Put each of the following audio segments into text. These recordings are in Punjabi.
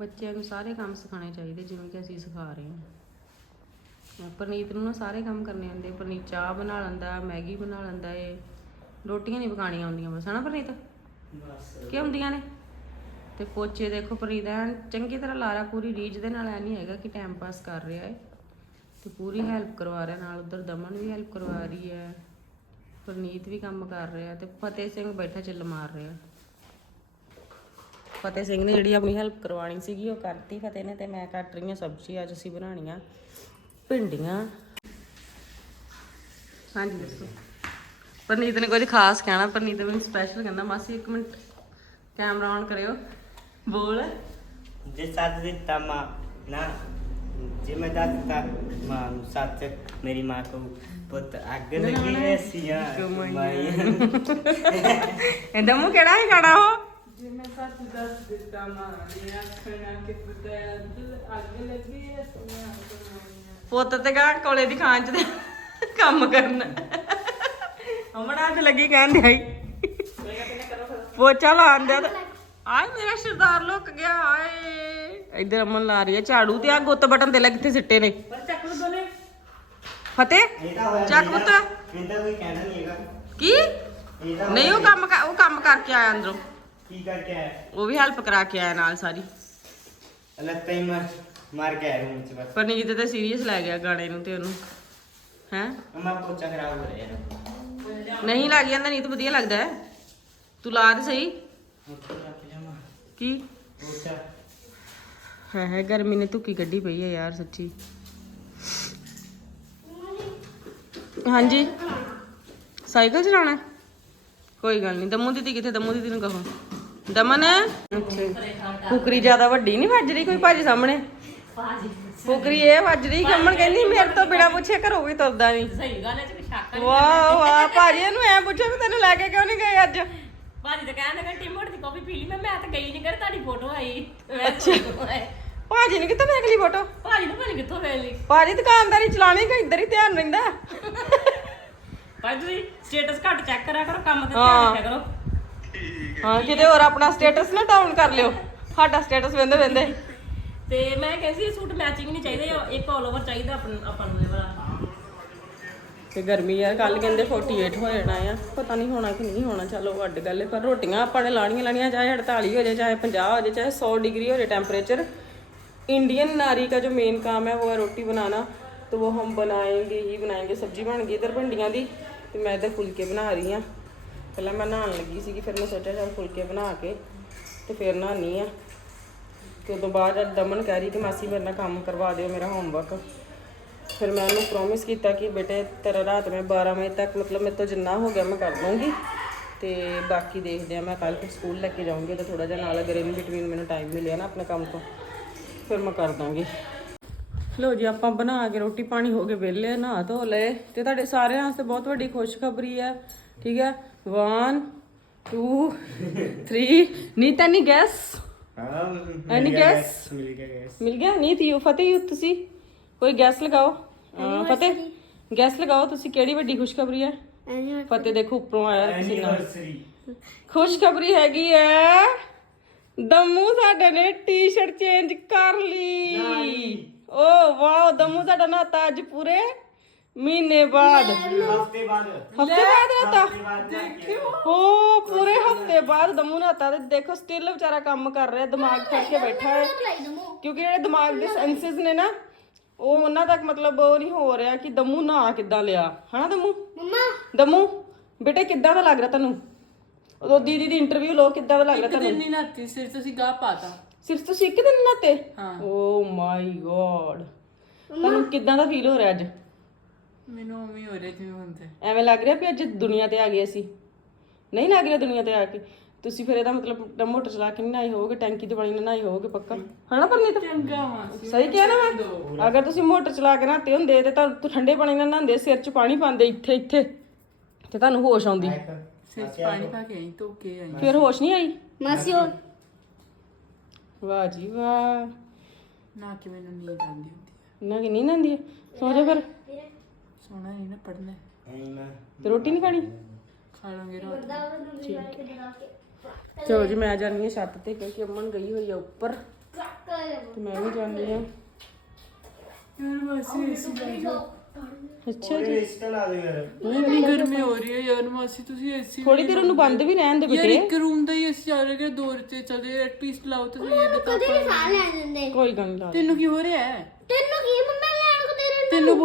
ਬੱਚਿਆਂ ਨੂੰ ਸਾਰੇ ਕੰਮ ਸਿਖਾਉਣੇ ਚਾਹੀਦੇ ਜਿਵੇਂ ਕਿ ਅਸੀਂ ਸਿਖਾ ਰਹੇ ਹਾਂ। ਪਰਨੀਤ ਨੂੰ ਨਾ ਸਾਰੇ ਕੰਮ ਕਰਨੇ ਆਉਂਦੇ ਪਰਨੀਤ ਚਾਹ ਬਣਾ ਲੈਂਦਾ ਮੈਗੀ ਬਣਾ ਲੈਂਦਾ ਏ ਰੋਟੀਆਂ ਨਹੀਂ ਪਕਾਣੀਆਂ ਆਉਂਦੀਆਂ ਬਸ ਹਨਾ ਪਰਨੀਤ? ਬਸ। ਕੀ ਹੁੰਦੀਆਂ ਨੇ? ਤੇ ਪੋਚੇ ਦੇਖੋ ਪਰਨੀਤ ਐਨ ਚੰਗੀ ਤਰ੍ਹਾਂ ਲਾਰਾ ਪੂਰੀ ਰੀਝ ਦੇ ਨਾਲ ਐ ਨਹੀਂ ਹੈਗਾ ਕਿ ਟਾਈਮ ਪਾਸ ਕਰ ਰਿਹਾ ਏ। ਤੇ ਪੂਰੀ ਹੈਲਪ ਕਰਵਾ ਰਿਹਾ ਨਾਲ ਉਧਰ ਦਮਨ ਵੀ ਹੈਲਪ ਕਰਵਾ ਰਹੀ ਹੈ ਪਰਨੀਤ ਵੀ ਕੰਮ ਕਰ ਰਿਹਾ ਤੇ ਫਤਿਹ ਸਿੰਘ ਬੈਠਾ ਚੱਲ ਮਾਰ ਰਿਹਾ। ਫਤਿਹ ਸਿੰਘ ਨੇ ਜਿਹੜੀ ਆਪਣੀ ਹੈਲਪ ਕਰਵਾਣੀ ਸੀਗੀ ਉਹ ਕਰਤੀ ਫਤਿਹ ਨੇ ਤੇ ਮੈਂ ਕੱਟ ਰਹੀ ਹਾਂ ਸਬਜ਼ੀ ਅੱਜ ਅਸੀਂ ਬਣਾਉਣੀਆਂ ਭਿੰਡੀਆਂ। ਹਾਂਜੀ ਦੱਸੋ। ਪਰਨੀਤ ਨੇ ਕੁਝ ਖਾਸ ਕਹਿਣਾ ਪਰਨੀਤ ਮੈਨੂੰ ਸਪੈਸ਼ਲ ਕਹਿੰਦਾ ਮਾਸੀ ਇੱਕ ਮਿੰਟ ਕੈਮਰਾ ਔਨ ਕਰਿਓ। ਬੋਲ। ਜੇ ਸਾਥ ਦਿੱਤਾ ਮਾਂ ਨਾ ਜੇ ਮੈਂ ਦੱਸ ਦਿੱਤਾ ਮਾਂ ਨੂੰ ਸੱਚ ਮੇਰੀ ਮਾਂ ਕੋ ਪੁੱਤ ਅੱਗ ਲੱਗੀ ਐਸੀਆਂ ਮਾਈ? ਇਹਦਾ ਮੂੰਹ ਕਿਹੜਾ ਹੀ ਖਾਣਾ ਉਹ? ਜੇ ਮੈਂ ਸੱਚ ਦੱਸ ਦਿੱਤਾ ਮਾਂ ਨੇ ਆਖਣਾ ਕਿ ਪੁੱਤ ਅੱਗ ਲੱਗੀ ਐ ਸੁਣਿਆ ਸੁਣਾਈਆਂ ਪੁੱਤ ਤੇ ਗਾ ਕੋਲੇ ਦੀ ਖਾਂ ਚ ਤੇ ਕੰਮ ਕਰਨਾ। ਅਮਣਾ ਅੱਜ ਲੱਗੀ ਕਹਿਣ ਆਈ ਪੋਚਾ ਲਾਉਣ ਦਿਆ ਆਏ ਮੇਰਾ ਸਰਦਾਰ ਲੁੱਕ ਗਿਆ ਆਏ। ਇੱਧਰ ਅਮਨ ਲਾ ਰਹੀ ਹੈ ਝਾੜੂ ਤੇ ਆ ਗੁੱਤ ਬਟਨ ਤੇ ਲੱਗ ਕਿੱਥੇ ਸਿੱਟੇ ਨੇ। ਪਰ ਚੱਕ ਲੋ ਦੋਨੇ। ਫਤਿਹ ਚੱਕ ਪੁੱਤ। ਇਹਦਾ ਕੋਈ ਕਹਿਣਾ ਨਹੀਂ ਹੈਗਾ। ਕੀ? ਨਹੀਂ ਉਹ ਕੰਮ ਉਹ ਕੰਮ ਕਰਕੇ ਆਇਆ ਅੰਦਰੋਂ। ਕੀ ਕਰਕੇ ਆਇਆ? ਉਹ ਵੀ ਹੈਲਪ ਕਰਾ ਕੇ ਆਇਆ ਨਾਲ ਸਾਰੀ। ਲੱਤਾਂ ਹੀ ਮਾਰ ਮਾਰ ਕੇ ਆਇਆ ਰੂਮ ਚ ਬਸ। ਪਰਨੀਤ ਤੇ ਸੀਰੀਅਸ ਲੈ ਗਿਆ ਗਾਣੇ ਨੂੰ ਤੇ ਉਹਨੂੰ। ਹੈ? ਅਮਾ ਪੋਚਾ ਖਰਾਬ ਹੋ ਰਿਹਾ ਯਾਰ। ਨਹੀਂ ਲੱਗ ਜਾਂਦਾ ਨਹੀਂ ਤਾਂ ਵਧੀਆ ਲੱਗਦਾ ਹੈ। ਤੂੰ ਲਾ ਦੇ ਸਹੀ। ਉੱਥੇ ਰੱਖ ਜਾਵਾਂ ਕੀ? ਪੋਚਾ। ਹੈ ਹੈ ਗਰਮੀ ਨੇ ਧੁੱਕੀ ਕੱਢੀ ਪਈ ਹੈ ਯਾਰ ਸੱਚੀ। ਹਾਂਜੀ। ਸਾਈਕਲ ਚਲਾਉਣਾ ਹੈ? ਕੋਈ ਗੱਲ ਨਹੀਂ ਦਮੂ ਦੀਦੀ ਕਿੱਥੇ ਦਮੂ ਦੀਦੀ ਨੂੰ ਕਹੋ। ਦਮਨ? ਫੁਕਰੀ ਜ਼ਿਆਦਾ ਵੱਡੀ ਨਹੀਂ ਵੱਜ ਰਹੀ ਕੋਈ ਭਾਜੀ ਸਾਹਮਣੇ? ਫੁਕਰੀ ਇਹ ਵੱਜ ਰਹੀ ਕਿ ਅਮਨ ਕਹਿੰਦੀ ਮੇਰੇ ਤੋਂ ਬਿਨਾ ਪੁੱਛੇ ਘਰੋਂ ਵੀ ਤੁਰਦਾ ਨਹੀਂ ਸਹੀ ਗੱਲ ਹੈ ਚ ਸ਼ੱਕ ਨਹੀਂ ਵਾਹ ਵਾਹ ਭਾਜੀ ਇਹਨੂੰ ਐ ਪੁੱਛਿਆ ਵੀ ਤੈਨੂੰ ਲੈ ਕੇ ਕਿਉਂ ਨਹੀਂ ਗਏ ਅੱਜ? ਭਾਜੀ ਤਾਂ ਕਹਿੰਦੇ ਕਿ ਟੀਮੋਟ ਦੀ ਕਾਫੀ ਪੀ ਲਈ ਮੈਂ ਮੈਂ ਤਾਂ ਗਈ ਨਹੀਂ ਕਰ ਤੁਹਾਡੀ ਫੋਟੋ ਆਈ। ਅੱਛਾ। ਭਾਜੀ ਨੇ ਕਿੱਥੋਂ ਦੇਖ ਲਈ ਫੋਟੋ? ਭਾਜੀ ਨੂੰ ਨੀ ਕਿੱਥੋਂ ਵੇਚ ਲਈ? ਭਾਜੀ ਦੁਕਾਨਦਾਰੀ ਚਲਾਣੀ ਕਿ ਇੱਧਰ ਹੀ ਧਿਆਨ ਰਹਿੰਦਾ? ਭਾਜੀ ਸਟੇਟਸ ਘੱਟ ਚੈੱਕ ਕਰਿਆ ਕਰੋ ਕੰਮ ਤੇ। ਧਿਆਨ ਰੱਖਿਆ ਕਰੋ। ਹਾਂ ਕਿਤੇ ਹੋਰ ਆਪਣਾ ਸਟੇਟਸ ਨਾ ਡਾਊਨ ਕਰ ਲਿਓ ਸਾਡਾ ਸਟੇਟਸ ਵੇਂਦੇ ਵੇਂਦੇ ਤੇ ਮੈਂ ਕਹਿੰਦੀ ਸੀ ਸੂਟ ਮੈਚਿੰਗ ਨਹੀਂ ਚਾਹੀਦੇ ਇੱਕ ਆਲ ਓਵਰ ਚਾਹੀਦਾ ਆਪਾਂ ਨੂੰ- ਆਪਾਂ ਨੂੰ ਇਹ ਵਾਲਾ ਤੇ ਗਰਮੀ ਯਾਰ ਕੱਲ ਕਹਿੰਦੇ 48 ਹੋ ਜਾਣਾ ਆ ਪਤਾ ਨਹੀਂ ਹੋਣਾ ਕਿ ਨਹੀਂ ਹੋਣਾ ਚਲੋ ਵੱਡ ਗੱਲ ਹੈ ਪਰ ਰੋਟੀਆਂ ਆਪਾਂ ਨੇ ਲਾਣੀਆਂ ਲਾਣੀਆਂ ਚਾਹੇ 48 ਹੋ ਜਾਏ ਚਾਹੇ 50 ਹੋ ਜਾਏ ਚਾਹੇ 100 डिग्री हो जाए टेम्परेचर इंडियन नारी का जो मेन काम है वो है रोटी बनाना तो वो हम बनाएंगे ही बनाएंगे सब्जी बन गई इधर भिंडियां दी ਤੇ ਮੈਂ ਇਧਰ ਫੁਲਕੇ ਬਣਾ ਰਹੀ ਆ ਪਹਿਲਾਂ ਮੈਂ ਨਹਾਉਣ ਲੱਗੀ ਸੀਗੀ, ਫਿਰ ਮੈਂ ਸੋਚਿਆ ਚਲ ਫੁਲਕੇ ਬਣਾ ਕੇ ਤੇ ਫਿਰ ਨਹਾਉਣੀ ਆ ਤੇ ਉਦੋਂ ਬਾਅਦ ਦਮਨ ਕਹਿ ਰਹੀ ਕਿ ਮਾਸੀ ਮੇਰੇ ਨਾਲ ਕੰਮ ਕਰਵਾ ਦਿਓ, ਮੇਰਾ ਹੋਮਵਰਕ ਫਿਰ ਮੈਂ ਉਹਨੂੰ ਪ੍ਰੋਮਿਸ ਕੀਤਾ ਕਿ ਬੇਟੇ, ਤੇਰਾ ਰਾਤ ਮੈਂ 12 ਵਜੇ ਤੱਕ ਮਤਲਬ ਮੇਰੇ ਤੋਂ ਜਿੰਨਾ ਹੋ ਗਿਆ ਮੈਂ ਕਰ ਦੂੰਗੀ ਤੇ ਬਾਕੀ ਦੇਖਦੇ ਆ ਮੈਂ ਕੱਲ ਫਿਰ ਸਕੂਲ ਲੈ ਕੇ ਜਾਊਂਗੀ, ਤਾਂ ਥੋੜਾ ਜਿਹਾ ਨਾਲ ਅਗਰ ਇਨ ਬਿਟਵੀਨ ਮੈਨੂੰ ਟਾਈਮ ਮਿਲਿਆ ਨਾ ਆਪਣੇ ਕੰਮ ਤੋਂ, ਫਿਰ ਮੈਂ ਕਰ ਦਾਂਗੀ ਲੋ ਜੀ, ਆਪਾਂ ਬਣਾ ਕੇ ਰੋਟੀ ਪਾਣੀ ਹੋ ਕੇ ਵਿਹਲੇ ਨਹਾ ਧੋ ਲਏ। ਤੇ ਤੁਹਾਡੇ ਸਾਰਿਆਂ ਵਾਸਤੇ ਬਹੁਤ ਵੱਡੀ ਖੁਸ਼ਖਬਰੀ ਹੈ, ਠੀਕ ਹੈ? 1 2 3 ਨੀਤਾ ਨਹੀਂ ਗੈਸ ਹਾਂ Any guess? ਮਿਲ ਗਿਆ ਗੈਸ ਮਿਲ ਗਿਆ ਨਹੀਂ ਤੀ ਫਤਿਹ ਤੁਸੀਂ ਤੁਸੀਂ ਕੋਈ ਗੈਸ ਲਗਾਓ ਅਹ, ਫਤਿਹ ਗੈਸ ਲਗਾਓ ਤੁਸੀਂ ਕਿਹੜੀ ਵੱਡੀ ਖੁਸ਼ਖਬਰੀ ਹੈ ਫਤਿਹ ਦੇਖੋ ਉੱਪਰੋਂ ਆਇਆ ਪਸੀਨਾ ਐਨੀਵਰਸਰੀ ਖੁਸ਼ਖਬਰੀ ਹੈਗੀ ਹੈ ਦਮੂ ਸਾਡੇ ਨੇ ਟੀ-ਸ਼ਰਟ ਚੇਂਜ ਕਰ ਲਈ ਓ ਵਾਓ ਦਮੂ ਸਾਡਾ ਨਾਤਾ ਅੱਜ ਪੂਰੇ ਮਹੀਨੇ ਬਾਅਦ। ਹਫ਼ਤੇ ਬਾਅਦ। ਹਫ਼ਤੇ ਬਾਅਦ ਦੇਖਿਓ ਹੋ ਪੂਰੇ ਹਫ਼ਤੇ ਬਾਅਦ ਦਮੂ ਨਾਤਾ ਤੇ ਦੇਖੋ ਸਟਿਲ ਵਿਚਾਰਾ ਕੰਮ ਕਰ ਰਿਹਾ ਦਿਮਾਗ ਫੜ ਕੇ ਬੈਠਾ ਹੈ। ਕਿਉਂਕਿ ਜਿਹੜੇ ਦਿਮਾਗ ਦੇ ਸੈਂਸਸ ਨੇ ਨਾ ਉਹ ਉਹਨਾਂ ਤੱਕ ਮਤਲਬ ਉਹ ਨਹੀਂ ਹੋ ਰਿਹਾ ਕਿ ਦਮੂ ਨਾ ਕਿੱਦਾਂ ਲਿਆ। ਹਨਾ ਦਮੂ? ਮੰਮਾ। ਦਮੂ ਬੇਟੇ ਕਿੱਦਾਂ ਦਾ ਲੱਗ ਰਿਹਾ ਤੈਨੂੰ? ਉਦੋਂ ਦੀਦੀ ਦੀ ਇੰਟਰਵਿਊ ਲੋ ਕਿੱਦਾਂ ਦਾ ਲੱਗ ਰਿਹਾ ਤੁਹਾਨੂੰ ਨਹੀਂ ਨਾਤੀ ਸਿਰ ਤੁਸੀਂ ਗਾ ਪਾਤਾ ਸਿਰਫ ਤੁਸੀਂ ਇੱਕ ਦਿਨ ਨਾਤੇ ਹਾਂ। ਓ ਮਾਈ ਗੋਡ ਤੁਹਾਨੂੰ ਕਿੱਦਾਂ ਦਾ ਫੀਲ ਹੋ ਰਿਹਾ ਅੱਜ? ਮੈਨੂੰ ਉਵੇਂ ਹੀ ਹੋ ਰਿਹਾ ਜਿਵੇਂ ਹੁੰਦੇ ਐਵੇਂ ਲੱਗ ਰਿਹਾ ਵੀ ਅੱਜ ਦੁਨੀਆ ਤੇ ਆ ਗਏ ਅਸੀਂ। ਨਹੀਂ ਲੱਗ ਰਿਹਾ ਦੁਨੀਆ ਤੇ ਆ ਕੇ। ਤੁਸੀਂ ਫਿਰ ਇਹਦਾ ਮਤਲਬ ਮੋਟਰ ਚਲਾ ਕੇ ਨਹੀਂ ਨਹਾਏ ਹੋਵੋਗੇ ਟੈਂਕੀ ਤੇ ਪਾਣੀ ਨਾਲ ਨਹਾਏ ਹੋਵੋਗੇ ਪੱਕਾ। ਹਨਾ ਪਰਨੀਤ? ਚੰਗਾ ਮਾਸੀ ਸਹੀ ਕਿਹਾ ਨਾ ਮੈਂ। ਅਗਰ ਤੁਸੀਂ ਮੋਟਰ ਚਲਾ ਕੇ ਨਹਾਤੇ ਹੁੰਦੇ ਤੇ ਤੁਹਾਨੂੰ ਠੰਡੇ ਪਾਣੀ ਨਾਲ ਨਹਾਉਂਦੇ ਸਿਰ 'ਚ ਪਾਣੀ ਪਾਉਂਦੇ ਇੱਥੇ ਇੱਥੇ। ਤੇ ਤੁਹਾਨੂੰ ਹੋਸ਼ ਆਉਂਦੀ। ਸਿਰ 'ਚ ਪਾਣੀ ਪਾ ਕੇ ਆਈ ਧੋ ਕੇ ਆਈ। ਫਿਰ ਹੋਸ਼ ਨਹੀਂ ਆਈ? ਮਾਸੀ ਹੋਰ? ਵਾਹ ਜੀ ਵਾਹ। ਨਾ ਕਿ ਮੈਨੂੰ ਨੀਂਦ ਆਉਂਦੀ ਹੁੰਦੀ ਨਾ ਕਿ ਨਹੀਂ ਨਹਾਉਂਦੀ ਸੋ ਜਾ ਫਿਰ। ਹੈ ਸੋਣਾ ਨਹੀਂ ਨਾ ਪੜਨਾ ਐਨਾ ਤੇ ਰੋਟੀ ਨਹੀਂ ਖਾਣੀ? ਖਾ ਲਾਂਗੇ ਰਾਤ ਚਲੋ ਜੀ ਮੈਂ ਜਾਣੀ ਹਾਂ ਛੱਤ ਤੇ ਕਿਉਂਕਿ ਅਮਨ ਗਈ ਹੋਈ ਆ ਉੱਪਰ। ਤੇ ਮੈਂ ਵੀ ਜਾਂਦੀ ਆ ਯਾਰ ਮਾਸੀ ਏਸੀ ਅੱਛਾ ਜੀ। ਰਿਸ਼ਤਾ ਲਾ ਦੇ ਯਾਰ। ਇੰਨੀ ਗਰਮੀ ਹੋ ਰਹੀ ਹੈ ਯਾਰ ਮਾਸੀ ਤੁਸੀਂ ਏਸੀ ਥੋੜੀ ਦੇਰ ਉਹਨੂੰ ਬੰਦ ਵੀ ਰਹਿਣ ਦੇ ਯਾਰ ਬੇਟੇ। ਇੱਕ ਰੂਮ ਦਾ ਹੀ ਏਸੀ ਚੱਲ ਰਿਹਾ ਦੋ ਤੇ ਚੱਲੇ ਐਟਲੀਸਟ ਲਾਓ ਤਾਂ ਸਹੀ ਇਹਦਾ ਕਦੇ ਵੀ ਸਾਹ ਲੈ ਜਾਂਦੇ ਕੋਈ ਗੱਲ ਨਹੀਂ ਤੈਨੂੰ ਕੀ ਹੋ ਰਿਹਾ ਹੈ? ਤੈਨੂੰ ਕੀ ਮੰਮਾ ਲੈਣ ਕੋ ਤੇਰੇ ਤੈਨੂੰ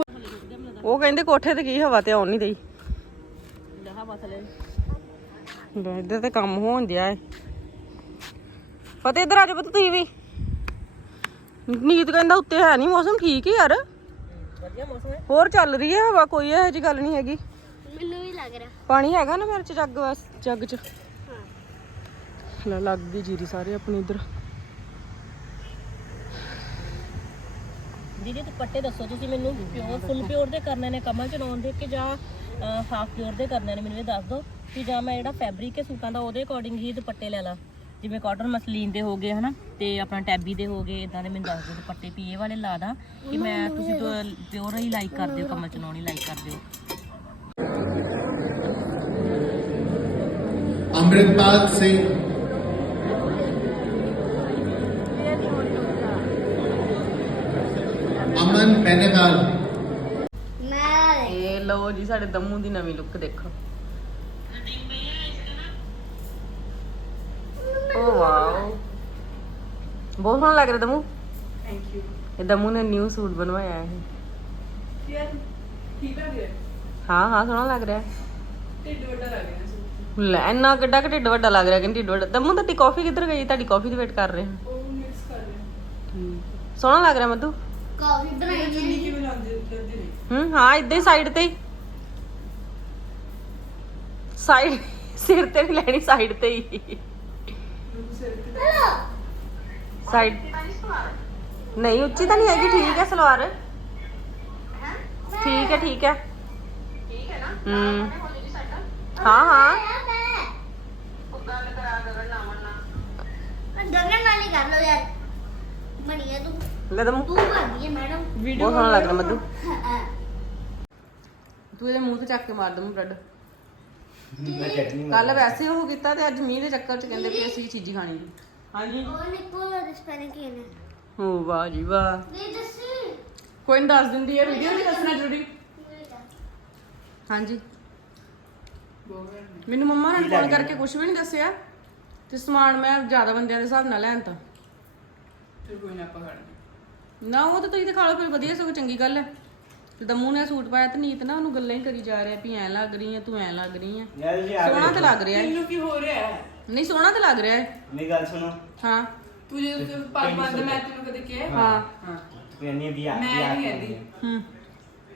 ਉਹ ਕਹਿੰਦੇ ਕੋਠੇ ਤੇ ਕੀ ਹਵਾ ਤੇ ਆਉਣ ਨਹੀਂ ਦਈ। ਲੈ ਇੱਧਰ ਤੇ ਕੰਮ ਹੋਣ ਦਿਆ ਏ। ਫਤਿਹ ਇੱਧਰ ਆ ਜਾ ਪੁੱਤ ਤੁਸੀਂ ਵੀ। ਨੀਤ ਕਹਿੰਦਾ ਉੱਤੇ ਹੈ ਨਹੀਂ ਮੌਸਮ ਠੀਕ ਹੀ ਯਾਰ। ਵਧੀਆ ਮੌਸਮ ਹੈ। ਹੋਰ ਚੱਲ ਰਹੀ ਹੈ ਹਵਾ ਕੋਈ ਇਹੋ ਜਿਹੀ ਗੱਲ ਨਹੀਂ ਹੈਗੀ। ਮੈਨੂੰ ਵੀ ਲੱਗ ਰਿਹਾ। ਪਾਣੀ ਹੈਗਾ ਨਾ ਮੇਰੇ ਚ ਜੱਗ ਵਸ ਜੱਗ ਚ। ਲੈ ਲੱਗ ਗਈ ਜੀਰੀ ਸਾਰੇ ਆਪਣੀ ਇੱਧਰ। ਦੀਦੀ ਦੁਪੱਟੇ ਦੱਸੋ ਤੁਸੀਂ ਮੈਨੂੰ। ਪਿਓਰ, ਫੁੱਲ ਪਿਓਰ ਦੇ ਕਰਨੇ ਨੇ, ਕਮਲ ਚਲਾਉਣ ਦੇ ਕਿ ਜਾਂ ਹਾਫ ਪਿਓਰ ਦੇ ਕਰਨੇ ਨੇ, ਮੈਨੂੰ ਇਹ ਦੱਸ ਦਿਓ ਕਿ ਜਾਂ ਮੈਂ ਜਿਹੜਾ ਫੈਬਰਿਕ ਹੈ ਸੂਟਾਂ ਦਾ, ਉਹਦੇ ਅਕੋਰਡਿੰਗ ਹੀ ਦੁਪੱਟੇ ਲੈ ਲਾ। ਜਿਵੇਂ ਕਾਟਨ ਮਸਲੀਨ ਦੇ ਹੋ ਹਨਾ, ਤੇ ਆਪਣਾ ਟੈਬੀ ਦੇ ਹੋ ਇਦਾਂ ਦੇ ਮੈਨੂੰ ਦੱਸ ਦਿਓ, ਦੁਪੱਟੇ ਪੀਏ ਵਾਲੇ ਲਾ ਦਾਂ ਕਿ ਮੈਂ ਤੁਸੀਂ ਪਿਓਰ ਹੀ ਲਾਈਕ ਕਰਦੇ ਹੋ, ਕਮਲ ਚਲਾਉਣੀ ਲਾਈਕ ਕਰਦੇ ਹੋ। ਅੰਮ੍ਰਿਤਪਾਲ ਸਿੰਘ ਅਮਨ ਮੈਂ ਇਹ ਲਓ ਜੀ ਸਾਡੇ ਦਮੂ ਦੀ ਨਵੀਂ ਲੁੱਕ ਦੇਖੋ। Oh wow. ਬਹੁਤ ਸੋਹਣਾ ਲੱਗ ਰਿਹਾ ਦਮੂ। ਥੈਂਕ ਯੂ ਇਹ ਦਮੂ ਨੇ ਨਿਊ ਸੂਟ ਬਣਵਾਇਆ ਹੈ ਯਾਰ ਠੀਕ ਲੱਗ ਰਿਹਾ? ਹਾਂ ਹਾਂ ਸੋਹਣਾ ਲੱਗ ਰਿਹਾ। ਹੈ। ਢਿੱਡ ਵੱਡਾ ਲੱਗ ਰਿਹਾ ਸੂਟ। ਲੈ ਇੰਨਾ ਕਿੱਡਾ ਕਿ ਢਿੱਡ ਵੱਡਾ ਲੱਗ ਰਿਹਾ ਕਿ ਢਿੱਡ ਵੱਡਾ। ਦਮੂ ਤੁਹਾਡੀ ਕਾਫੀ ਕਿੱਧਰ ਗਈ? ਤੁਹਾਡੀ ਕਾਫੀ ਦੀ ਵੇਟ ਕਰ ਰਹੇ ਹਾਂ। ਉਹ ਮਿਕਸ ਕਰ ਰਿਹਾ। ਸੋਹਣਾ ਲੱਗ ਰਿਹਾ ਮਧੂ। ਕਾਫੀ ਬਣਾਈ ਚੁੰਨੀ ਕਿਵੇਂ ਲਾਉਂਦੇ ਕਰਦੇ ਨੇ ਹੂੰ ਹਾਂ ਇਦਾਂ ਹੀ ਸਾਈਡ ਤੇ ਸਾਈਡ ਸਿਰ ਤੇ ਨਹੀਂ ਲੈਣੀ ਸਾਈਡ ਤੇ ਹੀ। ਸਿਰ ਤੇ ਸਾਈਡ ਨਹੀਂ ਉੱਚੀ ਤਾਂ ਨਹੀਂ ਹੈਗੀ ਠੀਕ ਹੈ ਸਲਵਾਰ। ਠੀਕ ਹੈ ਠੀਕ ਹੈ। ਠੀਕ ਹੈ ਨਾ? ਹੂੰ। ਹਾਂ ਹਾਂ ਮੈਂ ਗਗਨ ਨਾਲ ਹੀ ਕਰ ਲਓ ਯਾਰ ਬਣੀਏ ਤੂੰ ਲੈ ਦਮੂ ਤੂੰ ਕਰਦੀ ਹੈ ਮੈਡਮ ਬਹੁਤ ਸੋਹਣਾ ਲੱਗ ਰਿਹਾ ਮਧੂ। ਤੂੰ ਇਹਦੇ ਮੂੰਹ ਤੇ ਚੱਕ ਕੇ ਮਾਰ ਦਮੂ ਬ੍ਰੈਡ ਮੈਂ ਚਟਨੀ ਕੱਲ ਵੈਸੇ ਉਹ ਕੀਤਾ ਤੇ ਅੱਜ ਮੀਂਹ ਦੇ ਚੱਕਰ ਚ ਕਹਿੰਦੇ ਵੀ ਅਸੀਂ ਚੀਜ਼ੀ ਖਾਣੀ ਜੀ ਹਾਂਜੀ। ਉਹ ਨਿਕਲ ਰਿਸ ਪੈਣੇ ਕੀ ਨੇ ਹੋ ਵਾਹ ਜੀ ਵਾਹ। ਨਹੀਂ ਦੱਸ। ਕੋਈ ਨਹੀਂ ਦੱਸ ਦਿੰਦੀ ਹੈ ਵੀਡੀਓ ਨਹੀਂ ਦੱਸਣਾ ਜ਼ਰੂਰੀ ਹਾਂਜੀ। ਮੈਨੂੰ ਮੰਮਾ ਨੇ ਫੋਨ ਕਰਕੇ ਕੁਝ ਵੀ ਨਹੀਂ ਦੱਸਿਆ। ਤੇ ਸਮਾਨ ਮੈਂ ਜ਼ਿਆਦਾ ਬੰਦਿਆਂ ਦੇ ਹਿਸਾਬ ਨਾਲ ਲੈਣ ਤਾਂ। ਫਿਰ ਕੋਈ ਨਾ ਆਪਾਂ ਖਾਣਾ ਨਾ ਉਹ ਤਾਂ ਤੁਸੀਂ ਤਾਂ ਖਾ ਲਓ ਫਿਰ ਵਧੀਆ ਸਗੋਂ ਚੰਗੀ ਗੱਲ ਹੈ। ਤੇ ਦਮੂ ਨੇ ਸੂਟ ਪਾਇਆ ਤੇ ਨੀਤ ਨਾ ਉਹਨੂੰ ਗੱਲਾਂ ਹੀ ਕਰੀ ਜਾ ਰਿਹਾ ਵੀ ਐਂ ਲੱਗ ਰਹੀ ਹੈ ਤੂੰ ਐਂ ਲੱਗ ਰਹੀ ਹੈ। ਯਾਰ ਜੀ ਆ ਸੋਹਣਾ ਤਾਂ ਲੱਗ ਰਿਹਾ ਹੈ। ਤੈਨੂੰ ਕੀ ਹੋ ਰਿਹਾ ਹੈ? ਨਹੀਂ ਸੋਹਣਾ ਤਾਂ ਲੱਗ ਰਿਹਾ ਹੈ। ਮੇਰੀ ਗੱਲ ਸੁਣੋ। ਹਾਂ। ਤੂੰ ਜੇ ਤੇ ਪੱਗ ਬੰਦ ਮੈਂ ਤੈਨੂੰ ਕਦੇ ਕਿਹਾ ਹਾਂ? ਹਾਂ। ਤੂੰ ਕਹਿੰਦੀ ਵੀ ਆ ਮੈਂ ਵੀ ਆ ਨਹੀਂ ਕਹਿੰਦੀ। ਹੂੰ।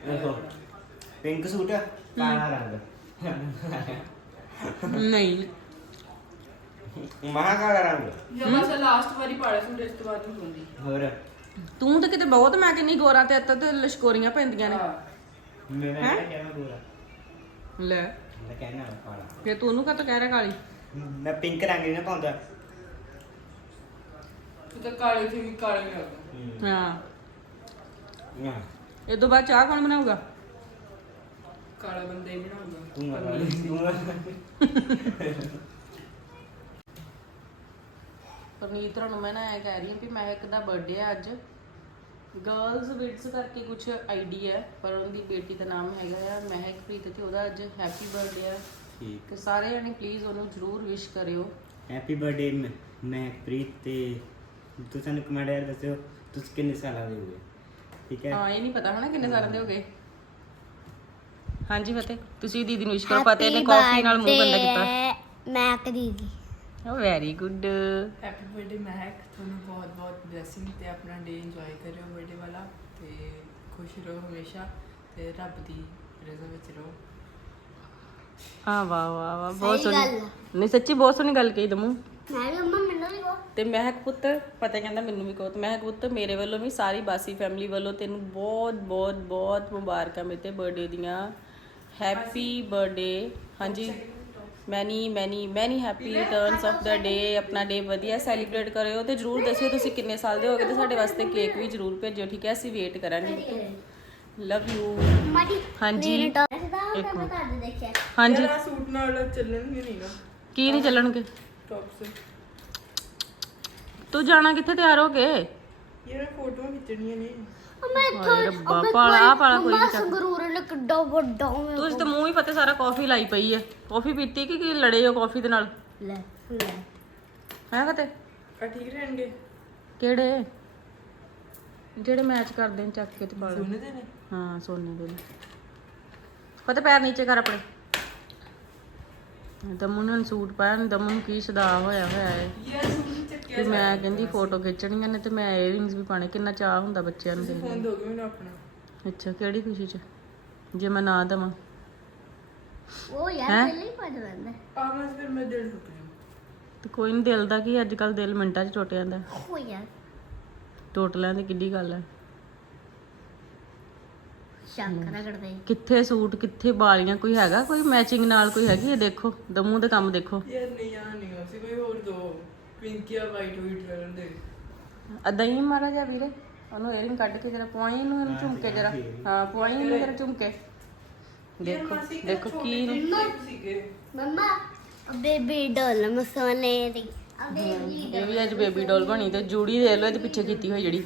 ਦੇਖੋ ਪਿੰਕ ਸੂਟ ਕਾਲਾ ਰੰਗ। ਨਹੀਂ। ਮਹਾ ਕਾਲਾ ਰੰਗ। ਜੇ ਬਸ ਲਾਸਟ ਵਾਰੀ ਪਾੜਾ ਸੂਟ ਇਸ ਤੋਂ ਬਾਅਦ ਨਹੀਂ ਪਾਉਂਦੀ। ਹੋਰ? ਤੂੰ ਤਾਂ ਕਿਤੇ ਬਹੁਤ ਮੈਂ ਕਿੰਨੀ ਗੋਰਾ ਤੇ ਅੱਤ ਤੇ ਲਸ਼ਕੋਰੀਆਂ ਪੈਂਦੀਆਂ ਨੇ। ਮੈਂ ਗੋਰਾ। ਲੈ। ਮੈਂ ਕਹਿਣਾ ਕਾਲਾ। ਫਿਰ ਤੂੰ ਉਹਨੂੰ ਕਦੋਂ ਕਹਿ ਰਿਹਾ ਕਾਲੀ? ਮੈਂ ਪਿੰਕ ਰੰਗ ਨਹੀਂ ਨਾ ਪਾਉਂਦਾ। ਤੂੰ ਤਾਂ ਕਾਲੇ ਤੇ ਵੀ ਕਾਲੇ ਨਹੀਂ ਲੱਗਦਾ ਹਾਂ। ਨਾ। ਇਹ ਤੋਂ ਬਾਅਦ ਚਾਹ ਕੌਣ ਬਣਾਊਗਾ? ਕਾਲਾ ਬੰਦਾ ਹੀ ਬਣਾਉਂਦਾ ਤੂੰ ਆ ਤੂੰ ਪਰਨੀਤ ਨੂੰ ਮੈਂ ਨਾ ਐ ਕਹਿ ਰਹੀ ਹਾਂ ਵੀ ਮਹਿਕ ਦਾ ਬਰਥਡੇ ਹੈ ਅੱਜ। ਗਰਲਸ ਵਿਡਸ ਕਰਕੇ ਕੁਝ ਆਈਡੀ ਹੈ ਪਰ ਉਹਦੀ ਬੇਟੀ ਦਾ ਨਾਮ ਹੈਗਾ ਆ ਮਹਿਕਪ੍ਰੀਤ ਤੇ ਉਹਦਾ ਅੱਜ ਹੈਪੀ ਬਰਥਡੇ ਆ। ਠੀਕ। ਤੇ ਸਾਰੇ ਜਣੇ ਪਲੀਜ਼ ਉਹਨੂੰ ਜਰੂਰ ਵਿਸ਼ ਕਰਿਓ। ਹੈਪੀ ਬਰਥਡੇ ਮੈਂ ਪ੍ਰੀਤ ਤੇ ਤੁਸੀਂ ਸਾਨੂੰ ਕਮੈਂਟ ਯਾਰ ਦੱਸਿਓ ਤੁਸੀਂ ਕਿੰਨੇ ਸਾਲਾਂ ਦੇ ਹੋਗੇ ਠੀਕ ਹੈ? ਹਾਂ ਇਹ ਨਹੀਂ ਪਤਾ ਹਨਾ ਕਿੰਨੇ ਸਾਲਾਂ ਦੇ ਹੋ ਗਏ। ਹਾਂਜੀ ਫਤਿਹ ਤੁਸੀਂ ਦੀਦੀ ਨੂੰ ਵਿਸ਼ ਕਰੋ ਫਤਿਹ ਨੇ ਕਾਫੀ ਨਾਲ ਮੂੰਹ ਬੰਦਾ ਕੀਤਾ। ਮੈਂ ਕ ਦੀਦੀ। ਓ very good happy birthday Mehak ਤੁਹਾਨੂੰ ਬਹੁਤ ਬਹੁਤ ਬਲੇਸਿੰਗ ਤੇ ਆਪਣਾ ਡੇ ਇੰਜੋਏ ਕਰਿਓ ਬਰਥਡੇ ਵਾਲਾ ਤੇ ਖੁਸ਼ ਰਹੋ ਹਮੇਸ਼ਾ ਤੇ ਰੱਬ ਦੀ ਰਜ਼ਾ ਵਿੱਚ ਰਹੋ। ਹਾਂ ਵਾਹ ਵਾਹ ਵਾਹ ਬਹੁਤ ਸਹੀ ਗੱਲ ਸੋਹਣੀ ਆ। ਨਹੀਂ ਸੱਚੀ ਬਹੁਤ ਸੋਹਣੀ ਗੱਲ ਕਹੀ ਦਮੂ। ਮੈਂ ਵੀ ਅੰਮਾ ਮੈਨੂੰ ਵੀ ਕੋ ਤੇ ਮਹਿਕ ਪੁੱਤ ਪਤਾ ਕਹਿੰਦਾ ਮੈਨੂੰ ਵੀ ਕਹੋ। ਤੇ ਮਹਿਕ ਪੁੱਤ ਮੇਰੇ ਵੱਲੋਂ ਵੀ ਸਾਰੀ ਬਾਸੀ ਫੈਮਿਲੀ ਵੱਲੋਂ ਤੈਨੂੰ ਬਹੁਤ ਬਹੁਤ ਬਹੁਤ ਮੁਬਾਰਕਾਂ ਮੇਰੇ ਤੇ ਬਰਥਡੇ ਦੀਆਂ। ਹੈਪੀ ਬਰਥਡੇ ਹਾਂਜੀ। Many many many happy returns of the day ਆਪਣਾ ਡੇ ਵਧੀਆ ਸੈਲੀਬ੍ਰੇਟ ਕਰਿਓ ਤੇ ਜਰੂਰ ਦੱਸਿਓ ਤੁਸੀਂ ਕਿੰਨੇ ਸਾਲ ਦੇ ਹੋਗੇ ਤੇ ਸਾਡੇ ਵਾਸਤੇ ਕੇਕ ਵੀ ਜਰੂਰ ਭੇਜਿਓ ਠੀਕ ਹੈ ਅਸੀਂ ਵੇਟ ਕਰਾਂਗੇ ਲਵ ਯੂ ਹਾਂਜੀ ਇੱਕ ਮਿੰਟ ਹਾਂਜੀ ਯਾਰ ਆਹ ਸੂਟ ਨਾਲ ਚੱਲਣਗੇ ਨਹੀਂ ਨਾ ਕੀ ਨਹੀਂ ਚੱਲਣਗੇ ਟੌਪਸ ਤੂੰ ਜਾਣਾ ਕਿੱਥੇ ਤਿਆਰ ਹੋ ਕੇ ਯਾਰ ਫੋਟੋਆਂ ਖਿੱਚਣੀਆਂ ਨੇ। ਮੈਂ ਇੱਥੋਂ ਹਾਏ ਰੱਬਾ, ਪਾਲਾ- ਆਹ ਪਾਲਾ ਕੋਈ ਮੰਮਾ ਨੀ ਚੱਕ। ਸੰਗਰੂਰ ਨੇ ਕਿੱਡਾ ਵੱਡਾ ਹੋਇਆ ਤੁਸੀਂ ਤੇ ਮੂੰਹ ਹੀ ਪਤੇ ਸਾਰਾ ਕਾਫੀ ਲਾਈ ਪਈ ਹੈ ਕਾਫੀ ਪੀਤੀ ਕਿ ਕੀ ਲੜੇ ਹੋ ਕਾਫੀ ਦੇ ਨਾਲ? ਲੈ ਲੈ। ਹੈ ਫਤੇ ਆ ਠੀਕ ਰਹਿਣਗੇ। ਕਿਹੜੇ? ਜਿਹੜੇ ਮੈਚ ਕਰਦੇ ਨੇ ਚੱਕ ਕੇ ਤੇ ਪਾ ਲਓ। ਸੋਨੇ ਦੇ ਨੇ? ਹਾਂ ਸੋਨੇ ਦੇ ਨੇ। ਫਤੇ ਪੈਰ ਨੀਚੇ ਕਰ ਆਪਣੇ। ਦਮੂ ਨੇ ਹੁਣ ਸੂਟ ਪਾਇਆ ਨੀ, ਦਮੂ ਨੂੰ ਕੀ ਸਦਾ ਹੋਇਆ ਹੋਇਆ ਹੈ। ਯਾਰ ਤੇ ਮੈਂ ਕਹਿੰਦੀ ਫੋਟੋ ਖਿੱਚਣੀਆਂ ਨੇ ਤੇ ਮੈਂ ਇਅਰਿੰਗਸ ਵੀ ਪਾਣੇ ਕਿੰਨਾ ਚਾਹ ਹੁੰਦਾ ਬੱਚਿਆਂ ਨੂੰ ਦੇਖਣ ਫੋਨ ਦੋਗੇ ਮੈਨੂੰ ਆਪਣਾ। ਅੱਛਾ ਕਿਹੜੀ ਖੁਸ਼ੀ ਚ? ਜੇ ਮੈਂ ਨਾ ਦਵਾਂ। ਉਹ ਯਾਰ ਹੈਂ? ਪਹਿਲੇ ਹੀ ਪਾ ਦਿੰਦਾ ਆ ਮੈਂ ਫਿਰ ਮੈਂ ਦਿਲ ਟੁੱਟ ਜੂ ਤੇ ਕੋਈ ਨਹੀਂ ਦਿਲ ਦਾ ਕੀ ਅੱਜ ਕੱਲ ਦਿਲ ਮਿੰਟਾਂ 'ਚ ਟੁੱਟ ਜਾਂਦਾ। ਉਹ ਯਾਰ। ਟੁੱਟ ਲੈਣ ਦੀ ਕਿੱਡੀ ਗੱਲ ਹੈ। ਕਿੱਥੇ ਸੂਟ ਕਿੱਥੇ ਬਾਲੀਆਂ ਕੋਈ ਹੈਗਾ? ਕੋਈ ਮੈਚਿੰਗ ਨਾਲ ਕੋਈ ਹੈਗੀ? ਇਹ ਦੇਖੋ ਦਮੂ ਦੇ ਕੰਮ ਦੇਖੋ। ਯਾਰ ਨਹੀਂ ਆ ਨਹੀਂ ਹੋ ਸੀ ਕੋਈ ਹੋਰ ਦੋ। ਪਿੰਕੀਆ ਵਾਈਟ ਵਾਈਟ ਕਲਰ ਦੇ ਅੱਦਾਂ ਹੀ ਮਾਰਾ ਜਾ ਵੀਰੇ ਉਹਨੂੰ ਏਰਿੰਗ ਕੱਢ ਕੇ ਜਰਾ ਪੁਆਈ ਨੂੰ ਇਹਨੂੰ ਝੁਮਕੇ ਜਰਾ। ਹਾਂ ਪੁਆਈ ਨੂੰ ਜਰਾ ਝੁਮਕੇ। ਦੇਖੋ ਦੇਖੋ ਕੀ ਸੀਗੇ। ਮੰਮਾ ਬੇਬੀ ਡੋਲ ਮਸੋਨੇ ਦੀ। ਆ ਬੇਬੀ ਇਹ ਵੀ ਅੱਜ ਬੇਬੀ ਡੋਲ ਬਣੀ ਤੇ ਜੂੜੀ ਦੇ ਲੋ ਇਹਦੇ ਪਿੱਛੇ ਕੀਤੀ ਹੋਈ ਜਿਹੜੀ।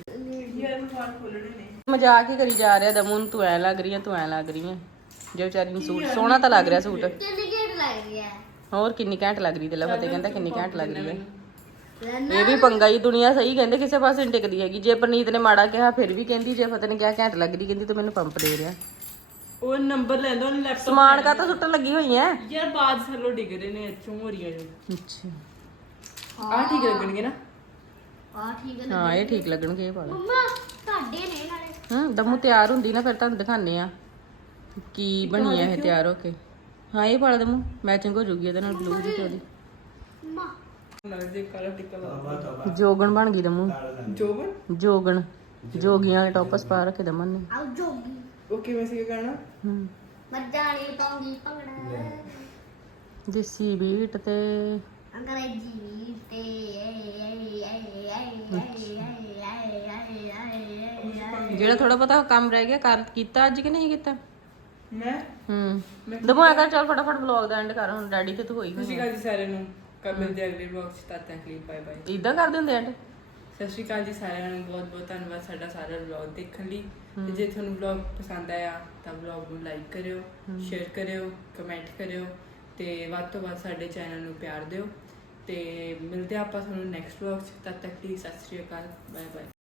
ਯਾਰ ਵਾਲ ਖੋਲਣੇ ਨੇ। ਮਜ਼ਾਕ ਹੀ ਕਰੀ ਜਾ ਰਿਹਾ ਦਮੂ ਨੂੰ ਤੂੰ ਐ ਲੱਗ ਰਹੀ ਹੈ ਤੂੰ ਐ ਲੱਗ ਰਹੀ ਹੈ ਜੇ ਵਿਚਾਰੀ ਨੂੰ ਸੂਟ ਸੋਹਣਾ ਤਾਂ ਲੱਗ ਰਿਹਾ ਸੂਟ। ਕਿੰਨੀ ਲੱਗ ਹੋਰ ਕਿੰਨੀ ਘੈਂਟ ਲੱਗ ਰਹੀ ਤੇ ਲੈ ਫਤਿਹ ਕਹਿੰਦਾ ਕਿੰਨੀ ਘੈਂਟ ਲੱਗ ਰਹੀ ਲੈਣਾ ਇਹ ਵੀ ਪੰਗਾ ਹੀ ਦੁਨੀਆ ਸਹੀ ਕਹਿੰਦੇ ਕਿਸੇ ਪਾਸੇ ਨੀ ਟਿਕਦੀ ਹੈਗੀ। ਜੇ ਪਰਨੀਤ ਨੇ ਮਾੜਾ ਕਿਹਾ ਫਿਰ ਵੀ ਕਹਿੰਦੀ ਜੇ ਫਤਿਹ ਨੇ ਕਿਹਾ ਘੈਂਟ ਲੱਗ ਰਹੀ ਕਹਿੰਦੀ ਤੂੰ ਮੈਨੂੰ ਪੰਪ ਦੇ ਰਿਹਾ। ਉਹ ਨੰਬਰ ਲੈਂਦਾ ਉਹਨੇ ਲੈਪਟਾਪ ਸਮਾਨ ਕਾ ਤਾਂ ਸੁੱਟਣ ਲੱਗੀ ਹੋਈ ਐ? ਯਾਰ ਬਾਦ ਥੱਲੋਂ ਡਿੱਗ ਰਹੇ ਨੇ ਇੱਥੋਂ ਹੋ ਰਹੀਆਂ ਨੇ ਅੱਛਾ। ਆ ਠੀਕ ਲੱਗਣਗੇ ਨਾ? ਆ ਠੀਕ ਹੈ ਹਾਂ ਇਹ ਠੀਕ ਲੱਗਣਗੇ ਇਹ ਪਾ ਲਓ। ਮੰਮਾ ਤੁਹਾਡੇ ਨੇ ਨਾਲੇ। ਹੂੰ ਦਮੂ ਤਿਆਰ ਹੁੰਦੀ ਨਾ ਫਿਰ ਤੁਹਾਨੂੰ ਦਿਖਾਣੇ ਆ ਕੀ ਬਣੀ ਐ ਇਹ ਤਿਆਰ ਹੋ ਕੇ। ਹਾਂ ਇਹ ਪਾ ਲਾ ਦਮੂ ਮੈਚਿੰਗ ਹੋ ਜੂਗੀ ਇਹਦੇ ਨਾਲ ਬਲੂ ਦੀ ਤੇ ਉਹਦੀ। ਲੱਗਦੇ ਕਾਲਾ ਟਿੱਕਾ ਲਾ ਜੋਗਣ ਬਣ ਗਈ ਦਮੂ। ਜੋਬਨ ਜੋਗਣ। ਜੋਗੀਆਂ ਵਾਲੇ ਟੌਪਸ ਪਾ ਰੱਖੇ ਦਮਨ ਨੇ। ਆਉ ਜੋਗੀ। ਉਹ ਕਿਵੇਂ ਸੀ ਕਹਿਣਾ ਹੂੰ। ਮਰਜਾਣੀ ਪਾਉਂਗੀ ਭੰਗੜਾ। ਦੇਸੀ ਬੀਟ ਤੇ। ਅੰਗਰੇਜ਼ੀ ਤੇ। ਜਿਹੜਾ ਥੋੜਾ ਬਹੁਤਾ ਕੰਮ ਰਹਿ ਗਿਆ ਕਰ ਕੀਤਾ ਅੱਜ ਕਿ ਨਹੀਂ ਕੀਤਾ? ਮੈਂ? ਹੂੰ। ਦਮੂ ਆ ਕਰ ਚੱਲ ਫਟਾਫਟ ਵਲੌਗ ਦਾ ਐਂਡ ਕਰ ਹੁਣ ਡੈਡੀ ਤੇ ਤੂੰ ਹੋਈ ਸਤਿ ਸ਼੍ਰੀ ਅਕਾਲ ਜੀ ਸਾਰਿਆਂ ਨੂੰ? ਕੱਲ ਮਿਲਦੇ ਅਗਲੇ ਵਲੌਗ 'ਚ ਤਦ ਤੱਕ ਲਈ ਬਾਏ ਬਾਏ ਇਦਾਂ ਕਰ ਦਿੰਦੇ ਐਂਡ? ਸਤਿ ਸ਼੍ਰੀ ਅਕਾਲ ਜੀ ਸਾਰਿਆਂ ਨੂੰ ਬਹੁਤ ਬਹੁਤ ਧੰਨਵਾਦ ਸਾਡਾ ਸਾਰਾ ਵਲੌਗ ਦੇਖਣ ਲਈ। ਤੇ ਜੇ ਤੁਹਾਨੂੰ ਵਲੌਗ ਪਸੰਦ ਆਇਆ ਤਾਂ ਵਲੌਗ ਨੂੰ ਲਾਈਕ ਕਰਿਓ ਸ਼ੇਅਰ ਕਰਿਓ ਕਮੈਂਟ ਕਰਿਓ ਤੇ ਵੱਧ ਤੋਂ ਵੱਧ ਸਾਡੇ ਚੈਨਲ ਨੂੰ ਪਿਆਰ ਦਿਓ। ਤੇ ਮਿਲਦੇ ਆਪਾਂ ਤੁਹਾਨੂੰ ਨੈਕਸਟ ਵਲੌਗ 'ਚ ਤਦ ਤੱਕ ਲਈ ਸਤਿ ਸ਼੍ਰੀ ਅਕਾਲ ਬਾਏ ਬਾਏ